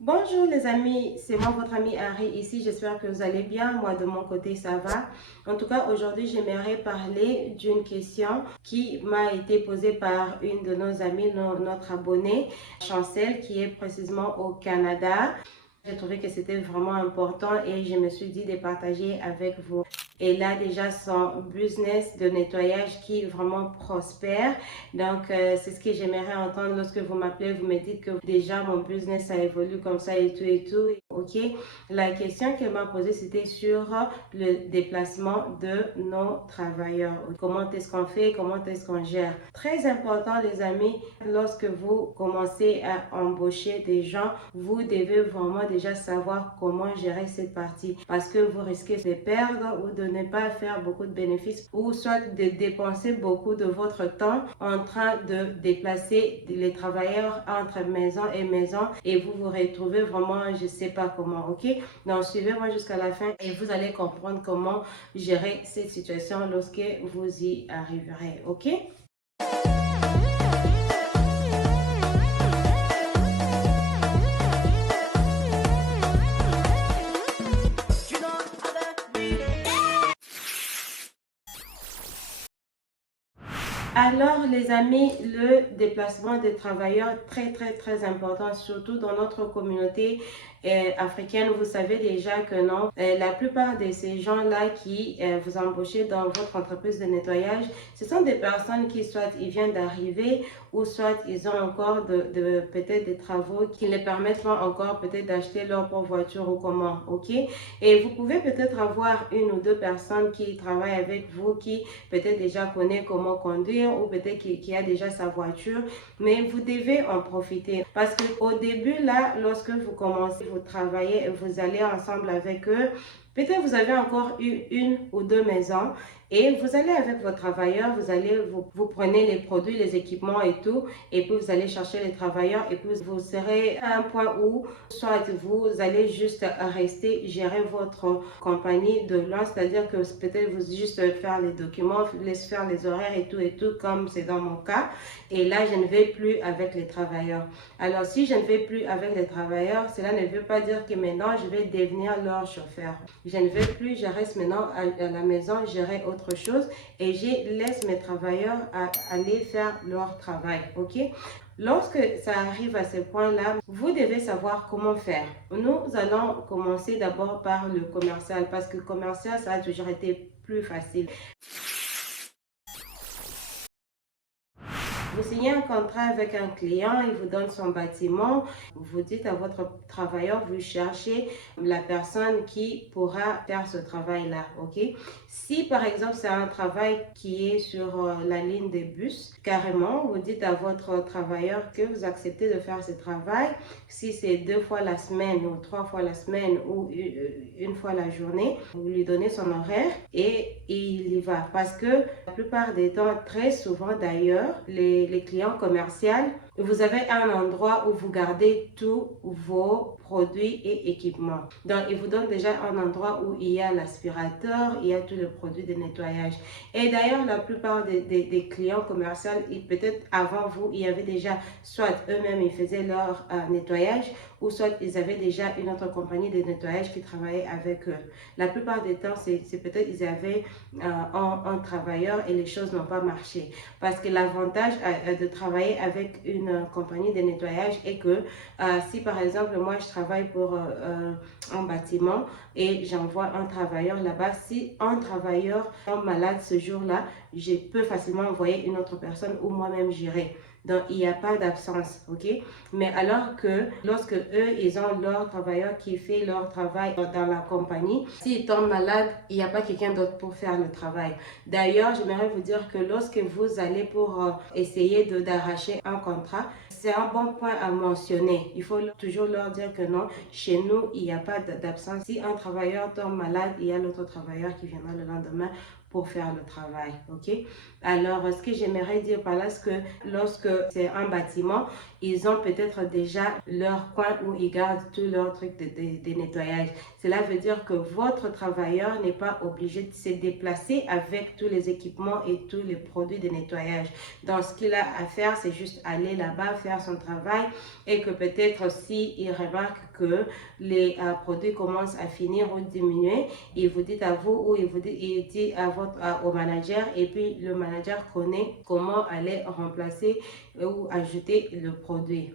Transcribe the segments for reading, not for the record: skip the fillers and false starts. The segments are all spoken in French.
Bonjour les amis, c'est moi votre ami Harry ici, j'espère que vous allez bien, moi de mon côté ça va. En tout cas aujourd'hui j'aimerais parler d'une question qui m'a été posée par une de nos amies, notre abonnée Chancel qui est précisément au Canada. J'ai trouvé que c'était vraiment important et je me suis dit de partager avec vous. Elle a déjà son business de nettoyage qui vraiment prospère. Donc, c'est ce que j'aimerais entendre lorsque vous m'appelez. Vous me dites que déjà mon business ça évolue comme ça et tout et tout. Ok. La question qu'elle m'a posée, c'était sur le déplacement de nos travailleurs. Comment est-ce qu'on fait? Comment est-ce qu'on gère? Très important, les amis, lorsque vous commencez à embaucher des gens, vous devez vraiment déjà savoir comment gérer cette partie parce que vous risquez de perdre ou de ne pas faire beaucoup de bénéfices ou soit de dépenser beaucoup de votre temps en train de déplacer les travailleurs entre maison et maison et vous vous retrouvez vraiment je sais pas comment. Ok, donc suivez-moi jusqu'à la fin et vous allez comprendre comment gérer cette situation lorsque vous y arriverez. Ok. Alors, les amis, le déplacement des travailleurs, très important, surtout dans notre communauté africaine. Vous savez déjà que non, la plupart de ces gens-là qui vous embauchez dans votre entreprise de nettoyage, ce sont des personnes qui soit ils viennent d'arriver ou soit ils ont encore peut-être des travaux qui les permettent encore peut-être d'acheter leur propre voiture ou comment, ok? Et vous pouvez peut-être avoir une ou deux personnes qui travaillent avec vous qui peut-être déjà connaît comment conduire ou peut-être qui a déjà sa voiture, mais vous devez en profiter parce qu'au début là, lorsque vous commencez, vous travaillez et vous allez ensemble avec eux, peut-être vous avez encore eu une ou deux maisons et vous allez avec vos travailleurs, vous prenez les produits, les équipements et tout, et puis vous allez chercher les travailleurs et puis vous serez à un point où soit vous allez juste rester gérer votre compagnie de loin, c'est-à-dire que peut-être vous juste faire les documents, laisser faire les horaires et tout comme c'est dans mon cas. Et là, je ne vais plus avec les travailleurs. Alors, si je ne vais plus avec les travailleurs, cela ne veut pas dire que maintenant, je vais devenir leur chauffeur. Je ne vais plus, je reste maintenant à la maison, gérer autre chose et je laisse mes travailleurs aller faire leur travail, ok? Lorsque ça arrive à ce point-là, vous devez savoir comment faire. Nous allons commencer d'abord par le commercial parce que le commercial, ça a toujours été plus facile. Vous signez un contrat avec un client, il vous donne son bâtiment, vous dites à votre travailleur, vous cherchez la personne qui pourra faire ce travail-là, ok? Si par exemple c'est un travail qui est sur la ligne des bus, carrément, vous dites à votre travailleur que vous acceptez de faire ce travail, si c'est 2 fois la semaine ou 3 fois la semaine ou une fois la journée, vous lui donnez son horaire et il y va. Parce que la plupart des temps, très souvent d'ailleurs, les clients commerciaux, vous avez un endroit où vous gardez tous vos produits et équipements. Donc, il vous donne déjà un endroit où il y a l'aspirateur, il y a tous les produits de nettoyage. Et d'ailleurs, la plupart des clients commerciaux, peut-être avant vous, il y avait déjà, soit eux-mêmes, ils faisaient leur nettoyage, ou soit ils avaient déjà une autre compagnie de nettoyage qui travaillait avec eux. La plupart des temps, c'est peut-être ils avaient un travailleur et les choses n'ont pas marché. Parce que l'avantage de travailler avec une compagnie de nettoyage est que si par exemple moi je travaille pour un bâtiment et j'envoie un travailleur là-bas, si un travailleur est malade ce jour-là, je peux facilement envoyer une autre personne ou moi-même gérer. Donc, il n'y a pas d'absence, ok? Mais alors que lorsque eux, ils ont leur travailleur qui fait leur travail dans la compagnie, s'ils tombent malades, il n'y a pas quelqu'un d'autre pour faire le travail. D'ailleurs, j'aimerais vous dire que lorsque vous allez pour essayer d'arracher un contrat, c'est un bon point à mentionner. Il faut toujours leur dire que non, chez nous, il n'y a pas d'absence. Si un travailleur tombe malade, il y a l'autre travailleur qui viendra le lendemain pour faire le travail, ok? Alors, ce que j'aimerais dire par là, c'est que lorsque c'est un bâtiment, ils ont peut-être déjà leur coin où ils gardent tous leurs trucs de nettoyage. Cela veut dire que votre travailleur n'est pas obligé de se déplacer avec tous les équipements et tous les produits de nettoyage. Donc, ce qu'il a à faire, c'est juste aller là-bas, faire son travail et que peut-être si il remarque que les produits commencent à finir ou diminuer, il vous dit à vous ou il dit au manager, et puis le manager connaît comment aller remplacer ou ajouter le produit.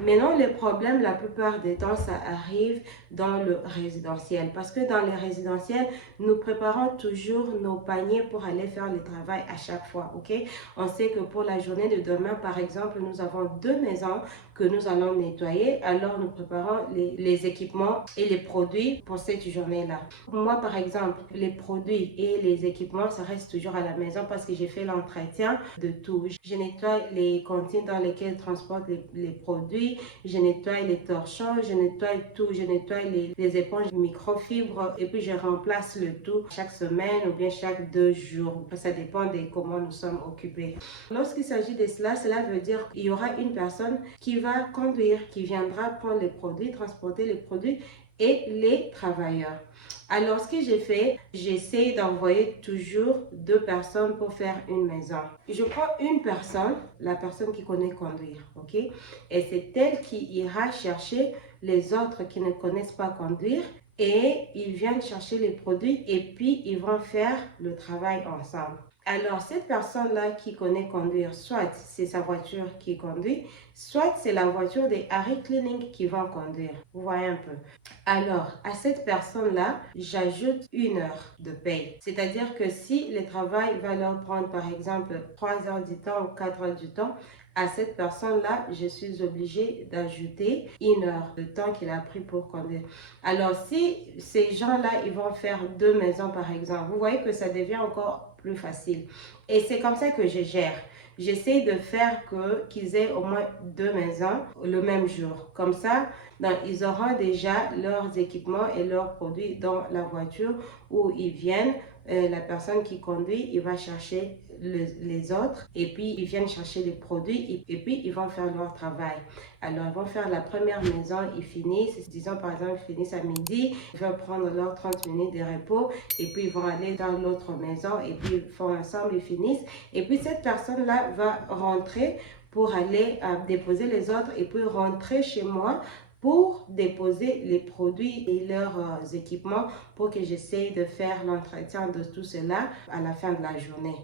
Maintenant, les problèmes, la plupart des temps, ça arrive dans le résidentiel. Parce que dans les résidentiels, nous préparons toujours nos paniers pour aller faire le travail à chaque fois, ok? On sait que pour la journée de demain, par exemple, nous avons 2 maisons que nous allons nettoyer. Alors, nous préparons les équipements et les produits pour cette journée-là. Moi, par exemple, les produits et les équipements, ça reste toujours à la maison parce que j'ai fait l'entretien de tout. Je nettoie les cantines dans lesquelles je transporte les produits. Je nettoie les torchons, je nettoie tout, je nettoie les éponges microfibres et puis je remplace le tout chaque semaine ou bien chaque 2 jours. Ça dépend de comment nous sommes occupés. Lorsqu'il s'agit de cela, cela veut dire qu'il y aura une personne qui va conduire, qui viendra prendre les produits, transporter les produits et les travailleurs. Alors, ce que j'ai fait, j'essaie d'envoyer toujours 2 personnes pour faire une maison. Je prends une personne, la personne qui connaît conduire, ok? Et c'est elle qui ira chercher les autres qui ne connaissent pas conduire et ils viennent chercher les produits et puis ils vont faire le travail ensemble. Alors, cette personne-là qui connaît conduire, soit c'est sa voiture qui conduit, soit c'est la voiture des Harry Cleaning qui vont conduire. Vous voyez un peu. Alors, à cette personne-là, j'ajoute 1 heure de paye. C'est-à-dire que si le travail va leur prendre, par exemple, 3 heures du temps ou 4 heures du temps, à cette personne-là, je suis obligée d'ajouter 1 heure de temps qu'il a pris pour conduire. Alors, si ces gens-là, ils vont faire 2 maisons, par exemple, vous voyez que ça devient encore plus facile. Et c'est comme ça que je gère. J'essaie de faire qu'ils aient au moins 2 maisons le même jour. Comme ça, ils auront déjà leurs équipements et leurs produits dans la voiture où ils viennent. La personne qui conduit, il va chercher les autres et puis ils viennent chercher les produits et puis ils vont faire leur travail. Alors, ils vont faire la première maison, ils finissent, disons par exemple, ils finissent à midi, ils vont prendre leurs 30 minutes de repos et puis ils vont aller dans l'autre maison et puis ils font ensemble, ils finissent. Et puis cette personne-là va rentrer pour aller déposer les autres et puis rentrer chez moi pour déposer les produits et leurs équipements pour que j'essaye de faire l'entretien de tout cela à la fin de la journée.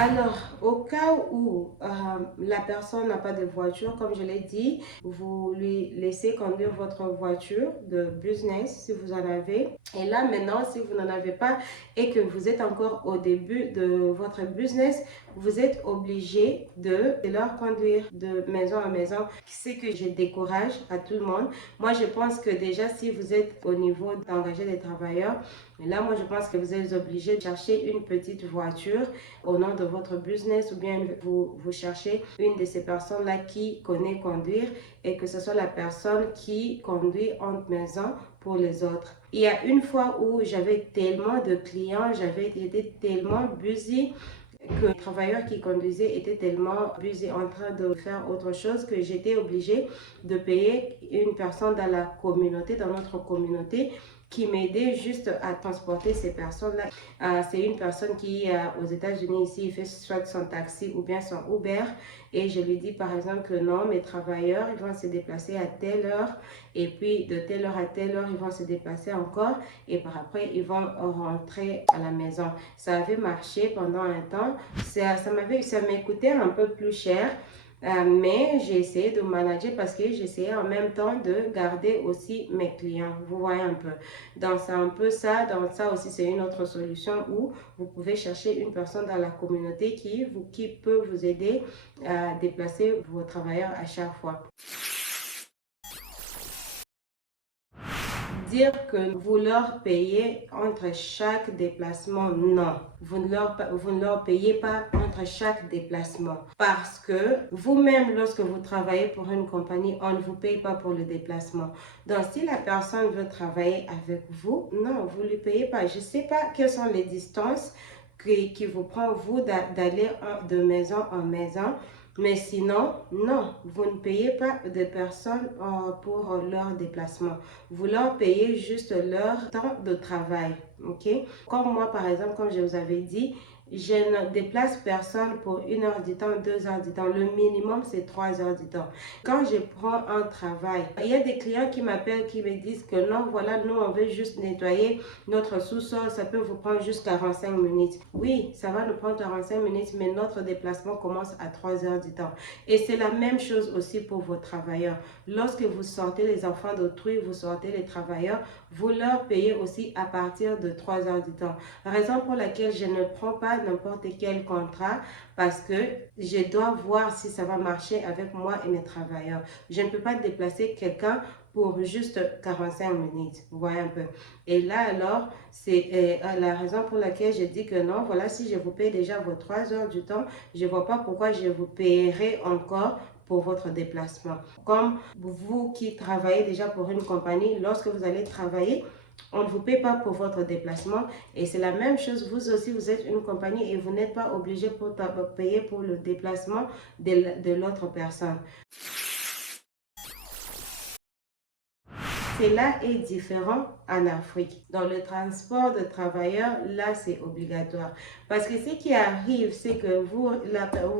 Alors, au cas où la personne n'a pas de voiture, comme je l'ai dit, vous lui laissez conduire votre voiture de business si vous en avez. Et là, maintenant, si vous n'en avez pas et que vous êtes encore au début de votre business, vous êtes obligé de leur conduire de maison à maison. C'est que je décourage à tout le monde. Moi, je pense que déjà, si vous êtes au niveau d'engager des travailleurs, là, moi, je pense que vous êtes obligé de chercher une petite voiture au nom de votre business ou bien vous cherchez une de ces personnes-là qui connaît conduire et que ce soit la personne qui conduit entre maison pour les autres. Il y a une fois où j'avais tellement de clients, j'avais été tellement busy que les travailleurs qui conduisaient étaient tellement busy en train de faire autre chose que j'étais obligée de payer une personne dans la communauté, dans notre communauté, qui m'aidait juste à transporter ces personnes-là. C'est une personne qui, aux États-Unis ici, il fait soit son taxi ou bien son Uber. Et je lui dis par exemple que non, mes travailleurs, ils vont se déplacer à telle heure. Et puis de telle heure à telle heure, ils vont se déplacer encore. Et par après, ils vont rentrer à la maison. Ça avait marché pendant un temps. Ça m'écoutait un peu plus cher. Mais j'ai essayé de manager parce que j'essayais en même temps de garder aussi mes clients. Vous voyez un peu. Donc, c'est un peu ça. Dans ça aussi, c'est une autre solution où vous pouvez chercher une personne dans la communauté qui peut vous aider à déplacer vos travailleurs à chaque fois. Dire que vous leur payez entre chaque déplacement, non. Vous ne leur payez pas entre chaque déplacement. Parce que vous-même, lorsque vous travaillez pour une compagnie, on ne vous paye pas pour le déplacement. Donc, si la personne veut travailler avec vous, non, vous ne lui payez pas. Je ne sais pas quelles sont les distances qui vous prend, vous, d'aller de maison en maison. Mais sinon, non, vous ne payez pas des personnes pour leur déplacement. Vous leur payez juste leur temps de travail, ok? Comme moi, par exemple, comme je vous avais dit, je ne déplace personne pour 1 heure du temps, 2 heures du temps. Le minimum, c'est 3 heures du temps. Quand je prends un travail, il y a des clients qui m'appellent, qui me disent que non, voilà, nous, on veut juste nettoyer notre sous-sol. Ça peut vous prendre juste 45 minutes. Oui, ça va nous prendre 45 minutes, mais notre déplacement commence à 3 heures du temps. Et c'est la même chose aussi pour vos travailleurs. Lorsque vous sortez les enfants d'autrui, vous sortez les travailleurs, vous leur payez aussi à partir de 3 heures du temps. Raison pour laquelle je ne prends pas n'importe quel contrat, parce que je dois voir si ça va marcher avec moi et mes travailleurs. Je ne peux pas déplacer quelqu'un pour juste 45 minutes. Vous voyez un peu. Et là, alors, c'est la raison pour laquelle je dis que non, voilà, si je vous paye déjà vos 3 heures du temps, je ne vois pas pourquoi je vous payerai encore pour votre déplacement. Comme vous qui travaillez déjà pour une compagnie, lorsque vous allez travailler, on ne vous paie pas pour votre déplacement et c'est la même chose, vous aussi vous êtes une compagnie et vous n'êtes pas obligé pour payer pour le déplacement de l'autre personne. Cela est différent en Afrique. Dans le transport de travailleurs, là, c'est obligatoire. Parce que ce qui arrive, c'est que vous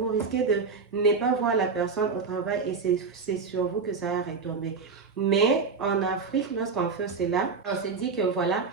risquez de ne pas voir la personne au travail et c'est sur vous que ça va retomber. Mais en Afrique, lorsqu'on fait cela, on se dit que voilà,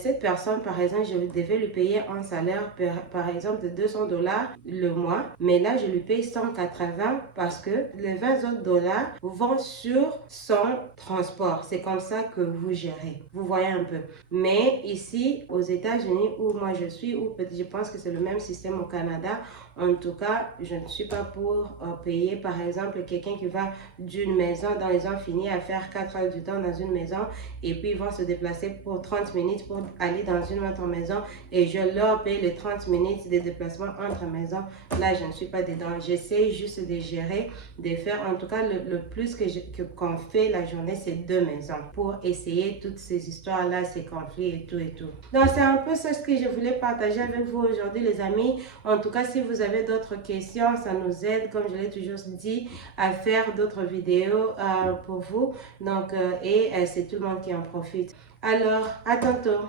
cette personne, par exemple, je devais lui payer un salaire, par exemple, de 200 $ le mois. Mais là, je lui paye 180 parce que les 20 autres dollars vont sur son transport. C'est comme ça que vous gérez. Vous voyez un peu. Mais ici, aux États-Unis, où moi je suis, ou peut-être je pense que c'est le même système au Canada, en tout cas, je ne suis pas pour payer, par exemple, quelqu'un qui va d'une maison dans les ans finis à faire 4 heures du temps dans une maison et puis ils vont se déplacer pour 30 minutes pour aller dans une autre maison et je leur paye les 30 minutes de déplacement entre maisons. Là, je ne suis pas dedans. J'essaie juste de gérer, de faire, en tout cas, le plus qu'on fait la journée, c'est 2 maisons pour essayer toutes ces histoires-là, ces conflits et tout et tout. Donc, c'est un peu ça ce que je voulais partager avec vous aujourd'hui, les amis. En tout cas, si vous avez d'autres questions, ça nous aide, comme je l'ai toujours dit, à faire d'autres vidéos pour vous. Donc, c'est tout le monde qui en profite. Alors, à tantôt.